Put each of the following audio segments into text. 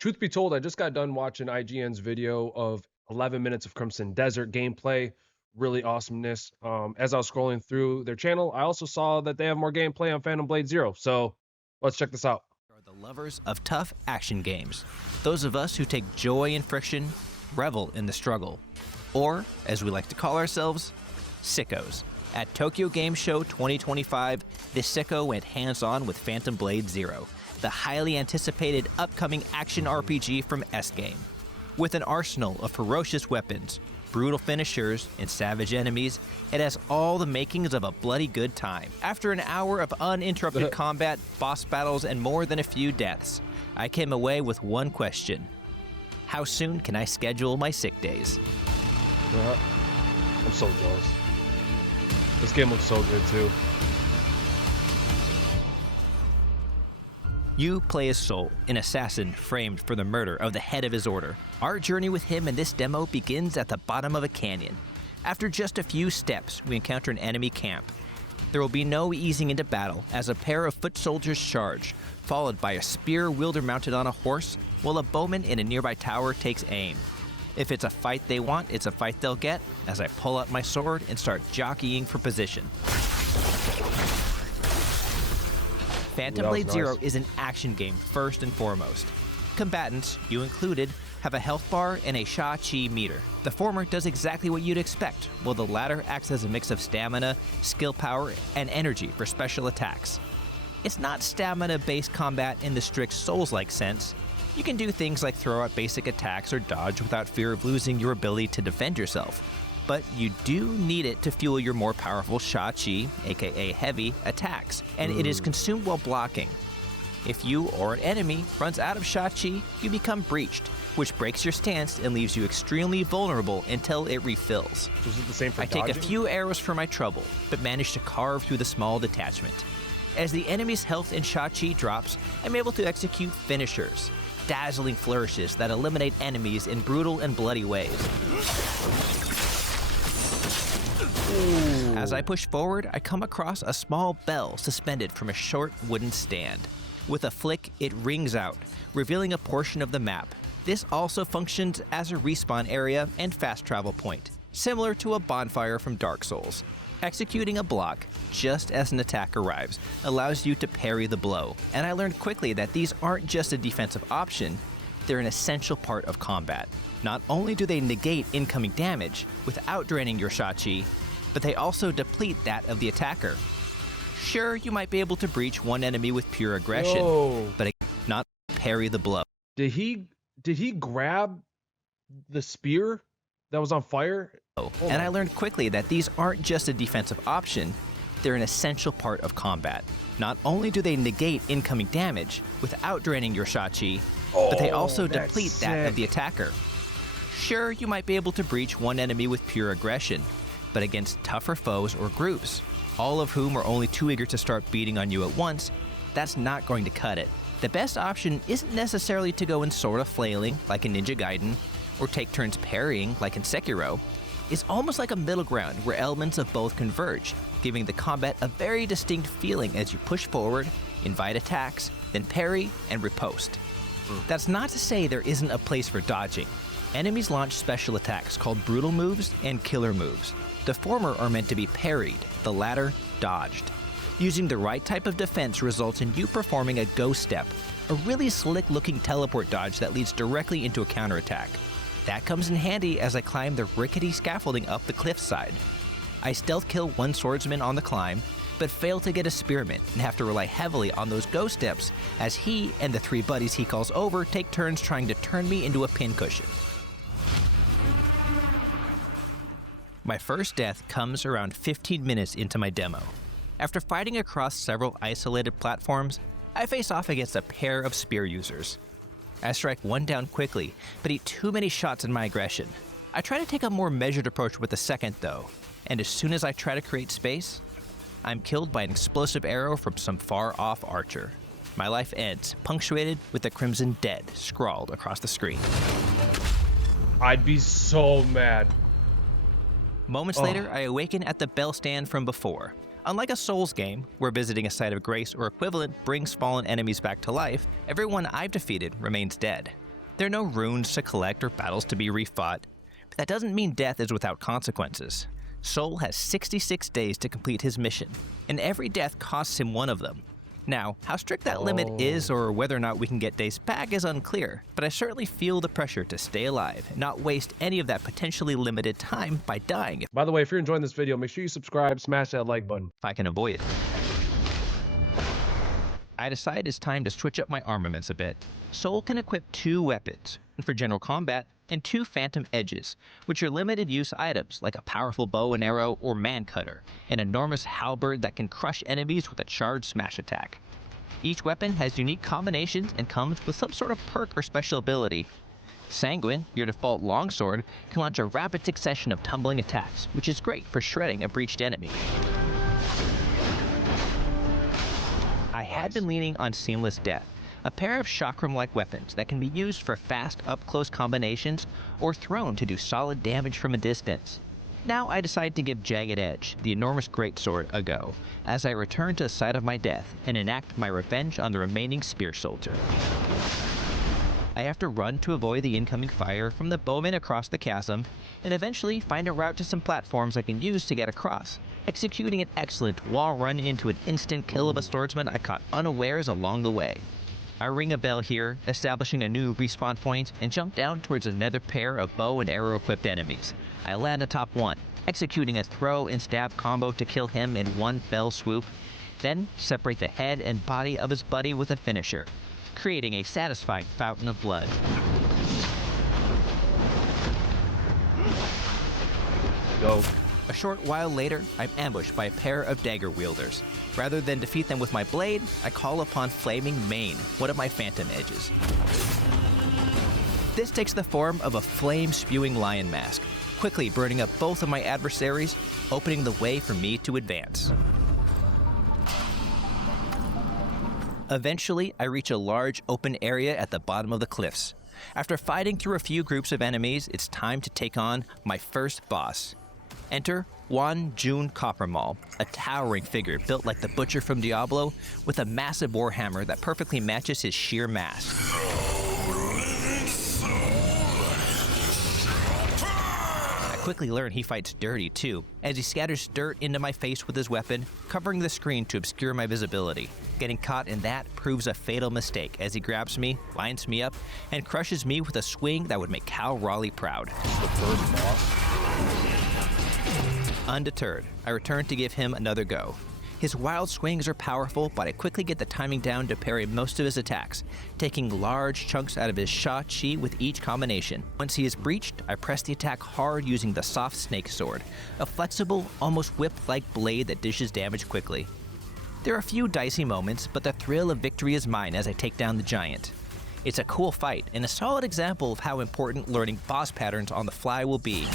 Truth be told, I just got done watching IGN's video of 11 minutes of Crimson Desert gameplay. Really awesomeness. As I was scrolling through their channel, I also saw that they have more gameplay on Phantom Blade Zero. So let's check this out. Are the lovers of tough action games. Those of us who take joy in friction, revel in the struggle. Or, as we like to call ourselves, sickos. At Tokyo Game Show 2025, this sicko went hands-on with Phantom Blade Zero, the highly anticipated upcoming action RPG from S-Game. With an arsenal of ferocious weapons, brutal finishers, and savage enemies, it has all the makings of a bloody good time. After an hour of uninterrupted combat, boss battles, and more than a few deaths, I came away with one question. How soon can I schedule my sick days? I'm so jealous. This game looks so good too. You play as Soul, an assassin framed for the murder of the head of his order. Our journey with him in this demo begins at the bottom of a canyon. After just a few steps, we encounter an enemy camp. There will be no easing into battle as a pair of foot soldiers charge, followed by a spear wielder mounted on a horse, while a bowman in a nearby tower takes aim. If it's a fight they want, it's a fight they'll get, as I pull out my sword and start jockeying for position. Phantom Blade Zero is an action game first and foremost. Combatants, you included, have a health bar and a Sha-Chi meter. The former does exactly what you'd expect, while the latter acts as a mix of stamina, skill power, and energy for special attacks. It's not stamina-based combat in the strict Souls-like sense. You can do things like throw out basic attacks or dodge without fear of losing your ability to defend yourself. But you do need it to fuel your more powerful Sha-Chi, aka heavy, attacks, and it is consumed while blocking. If you or an enemy runs out of Sha-Chi, you become breached, which breaks your stance and leaves you extremely vulnerable until it refills. Is it the same for I take a dodging? few arrows for my trouble, but manage to carve through the small detachment. As the enemy's health and Sha-Chi drops, I'm able to execute finishers, dazzling flourishes that eliminate enemies in brutal and bloody ways. As I push forward, I come across a small bell suspended from a short wooden stand. With a flick, it rings out, revealing a portion of the map. This also functions as a respawn area and fast travel point, similar to a bonfire from Dark Souls. Executing a block, just as an attack arrives, allows you to parry the blow, and I learned quickly that these aren't just a defensive option, they're an essential part of combat. Not only do they negate incoming damage without draining your Sha-Chi, but they also deplete that of the attacker. Sure, you might be able to breach one enemy with pure aggression, but not parry the blow. Did he grab the spear that was on fire? And I learned quickly that these aren't just a defensive option, they're an essential part of combat. Not only do they negate incoming damage without draining your Sha-Chi, but they also deplete that of the attacker. Sure, you might be able to breach one enemy with pure aggression, but against tougher foes or groups, all of whom are only too eager to start beating on you at once, that's not going to cut it. The best option isn't necessarily to go in sort of flailing, like in Ninja Gaiden, or take turns parrying, like in Sekiro. It's almost like a middle ground where elements of both converge, giving the combat a very distinct feeling as you push forward, invite attacks, then parry and riposte. That's not to say there isn't a place for dodging. Enemies launch special attacks called brutal moves and killer moves. The former are meant to be parried, the latter dodged. Using the right type of defense results in you performing a ghost step, a really slick-looking teleport dodge that leads directly into a counterattack. That comes in handy as I climb the rickety scaffolding up the cliffside. I stealth kill one swordsman on the climb, but fail to get a spearman and have to rely heavily on those ghost steps as he and the three buddies he calls over take turns trying to turn me into a pincushion. My first death comes around 15 minutes into my demo. After fighting across several isolated platforms, I face off against a pair of spear users. I strike one down quickly, but eat too many shots in my aggression. I try to take a more measured approach with the second though, and as soon as I try to create space, I'm killed by an explosive arrow from some far-off archer. My life ends, punctuated with the Crimson Dead scrawled across the screen. I'd be so mad. Moments later, I awaken at the bell stand from before. Unlike a Souls game, where visiting a site of grace or equivalent brings fallen enemies back to life, everyone I've defeated remains dead. There are no runes to collect or battles to be refought, but that doesn't mean death is without consequences. Soul has 66 days to complete his mission, and every death costs him one of them. Now, how strict that limit is or whether or not we can get days back is unclear, but I certainly feel the pressure to stay alive and not waste any of that potentially limited time by dying By the way, if you're enjoying this video, make sure you subscribe, smash that like button. if I can avoid it. I decide it's time to switch up my armaments a bit. Soul can equip 2 weapons, and for general combat, and 2 phantom edges, which are limited use items like a powerful bow and arrow or man cutter, an enormous halberd that can crush enemies with a charged smash attack. Each weapon has unique combinations and comes with some sort of perk or special ability. Sanguine, your default longsword, can launch a rapid succession of tumbling attacks, which is great for shredding a breached enemy. I had been leaning on Seamless Death, a pair of chakram-like weapons that can be used for fast up-close combinations or thrown to do solid damage from a distance. Now I decide to give Jagged Edge, the enormous greatsword, a go, as I return to the site of my death and enact my revenge on the remaining spear soldier. I have to run to avoid the incoming fire from the bowmen across the chasm, and eventually find a route to some platforms I can use to get across, executing an excellent wall run into an instant kill of a swordsman I caught unawares along the way. I ring a bell here, establishing a new respawn point, and jump down towards another pair of bow and arrow equipped enemies. I land atop one, executing a throw and stab combo to kill him in one fell swoop, then separate the head and body of his buddy with a finisher, creating a satisfying fountain of blood. Go. A short while later, I'm ambushed by a pair of dagger wielders. Rather than defeat them with my blade, I call upon Flaming Mane, one of my phantom edges. This takes the form of a flame-spewing lion mask, quickly burning up both of my adversaries, opening the way for me to advance. Eventually, I reach a large open area at the bottom of the cliffs. After fighting through a few groups of enemies, it's time to take on my first boss. Enter Juan Jun Coppermaul, a towering figure built like the Butcher from Diablo, with a massive warhammer that perfectly matches his sheer mass. I quickly learn he fights dirty too, as he scatters dirt into my face with his weapon, covering the screen to obscure my visibility. Getting caught in that proves a fatal mistake as he grabs me, lines me up, and crushes me with a swing that would make Cal Raleigh proud. The first boss. Undeterred, I return to give him another go. His wild swings are powerful, but I quickly get the timing down to parry most of his attacks, taking large chunks out of his sha chi with each combination. Once he is breached, I press the attack hard using the soft snake sword, a flexible, almost whip-like blade that dishes damage quickly. There are a few dicey moments, but the thrill of victory is mine as I take down the giant. It's a cool fight, and a solid example of how important learning boss patterns on the fly will be.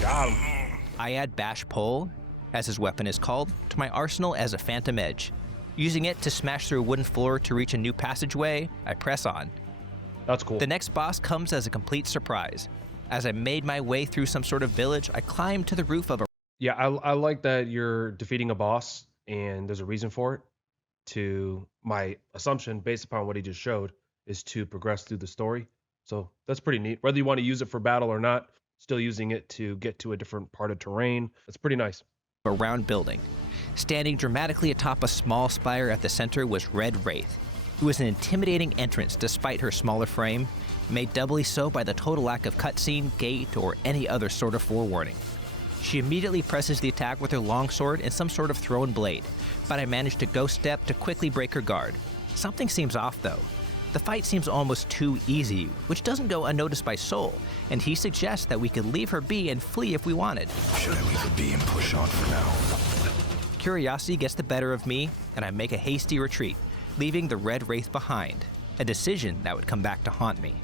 Got him. I add Bash Pole, as his weapon is called, to my arsenal as a phantom edge. Using it to smash through a wooden floor to reach a new passageway, I press on. That's cool. The next boss comes as a complete surprise. As I made my way through some sort of village, I climbed to the roof of a... Yeah, I like that you're defeating a boss and there's a reason for it. To my assumption, based upon what he just showed, is to progress through the story. So that's pretty neat. Whether you want to use it for battle or not, still using it to get to a different part of terrain. That's pretty nice. A round building. Standing dramatically atop a small spire at the center was Red Wraith, who was an intimidating entrance despite her smaller frame, made doubly so by the total lack of cutscene, gate, or any other sort of forewarning. She immediately presses the attack with her longsword and some sort of thrown blade, but I managed to ghost step to quickly break her guard. Something seems off though. The fight seems almost too easy, which doesn't go unnoticed by Soul, and he suggests that we could leave her be and flee if we wanted. Should I leave her be and push on for now? Curiosity gets the better of me, and I make a hasty retreat, leaving the Red Wraith behind, a decision that would come back to haunt me.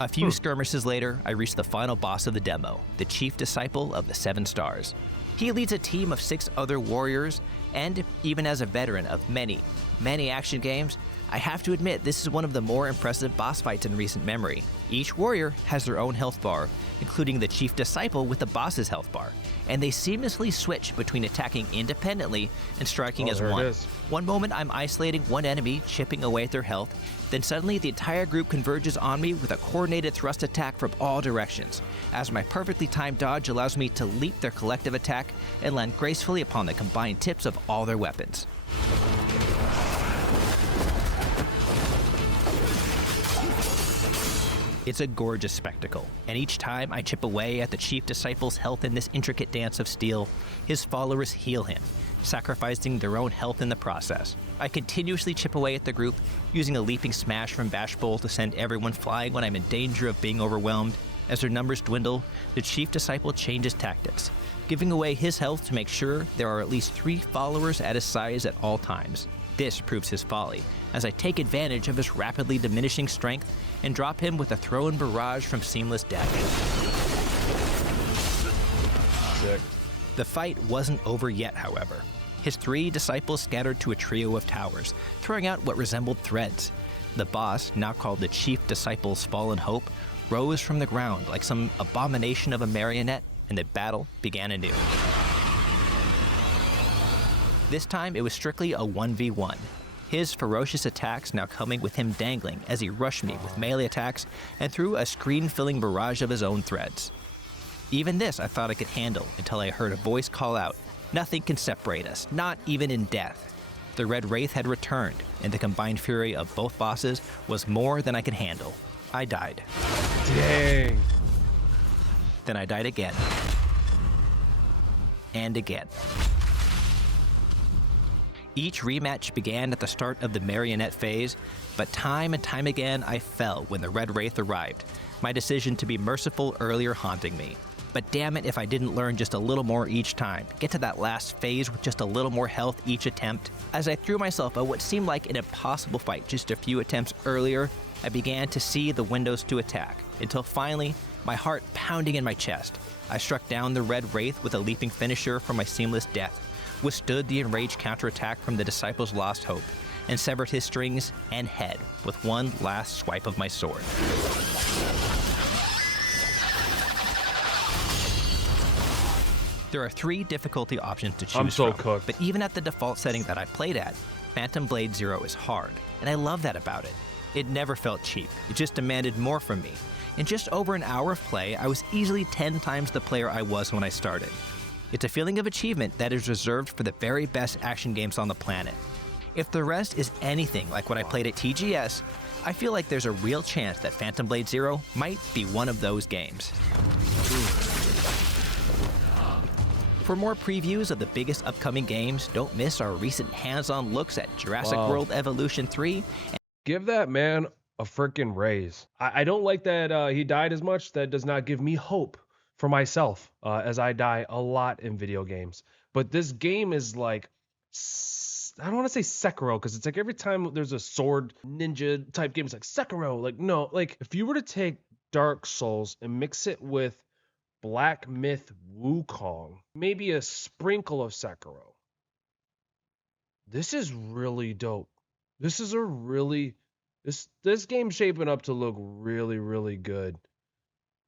A few skirmishes later, I reach the final boss of the demo, the Chief Disciple of the Seven Stars. He leads a team of 6 other warriors, And even as a veteran of many, many action games, I have to admit this is one of the more impressive boss fights in recent memory. Each warrior has their own health bar, including the chief disciple with the boss's health bar, and they seamlessly switch between attacking independently and striking as one. One moment I'm isolating one enemy, chipping away at their health, then suddenly the entire group converges on me with a coordinated thrust attack from all directions, as my perfectly timed dodge allows me to leap their collective attack and land gracefully upon the combined tips of all their weapons. It's a gorgeous spectacle, and each time I chip away at the chief disciple's health in this intricate dance of steel, his followers heal him, sacrificing their own health in the process. I continuously chip away at the group, using a leaping smash from Bash Bowl to send everyone flying when I'm in danger of being overwhelmed. As their numbers dwindle, the chief disciple changes tactics, giving away his health to make sure there are at least 3 followers at his sides at all times. This proves his folly, as I take advantage of his rapidly diminishing strength and drop him with a throw-in barrage from Seamless Death. Sick. The fight wasn't over yet, however. His 3 disciples scattered to a trio of towers, throwing out what resembled threads. The boss, now called the Chief Disciple's Fallen Hope, rose from the ground like some abomination of a marionette, and the battle began anew. This time, it was strictly a 1v1. His ferocious attacks now coming with him dangling as he rushed me with melee attacks and threw a screen-filling barrage of his own threads. Even this I thought I could handle until I heard a voice call out, "Nothing can separate us, not even in death." The Red Wraith had returned, and the combined fury of both bosses was more than I could handle. I died. Dang. Then I died again. And again. Each rematch began at the start of the marionette phase, but time and time again I fell when the Red Wraith arrived, my decision to be merciful earlier haunting me. But damn it if I didn't learn just a little more each time, get to that last phase with just a little more health each attempt. As I threw myself at what seemed like an impossible fight just a few attempts earlier, I began to see the windows to attack, until finally, my heart pounding in my chest, I struck down the Red Wraith with a leaping finisher from my Seamless Death, withstood the enraged counterattack from the Disciple's Lost Hope, and severed his strings and head with one last swipe of my sword. There are 3 difficulty options to choose I'm so from, cooked. but even at the default setting that I played at, Phantom Blade Zero is hard, and I love that about it. It never felt cheap, it just demanded more from me. In just over an hour of play, I was easily 10 times the player I was when I started. It's a feeling of achievement that is reserved for the very best action games on the planet. If the rest is anything like what I played at TGS, I feel like there's a real chance that Phantom Blade Zero might be one of those games. For more previews of the biggest upcoming games, don't miss our recent hands-on looks at Jurassic World Evolution 3. Give that man a freaking raise. I don't like that he died as much. That does not give me hope for myself, as I die a lot in video games. But this game is like, I don't want to say Sekiro, because it's like every time there's a sword ninja type game, it's like Sekiro. Like, no, like if you were to take Dark Souls and mix it with Black Myth Wukong, maybe a sprinkle of Sekiro, this is really dope. This is a really, this game's shaping up to look really, really good.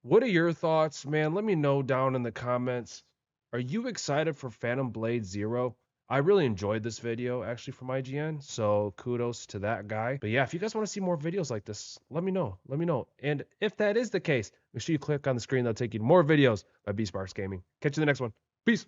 What are your thoughts, man? Let me know down in the comments. Are you excited for Phantom Blade Zero? I really enjoyed this video, actually, from IGN, so kudos to that guy. But yeah, if you guys want to see more videos like this, let me know. Let me know. And if that is the case, make sure you click on the screen. That'll take you to more videos by B Sparks Gaming. Catch you in the next one. Peace.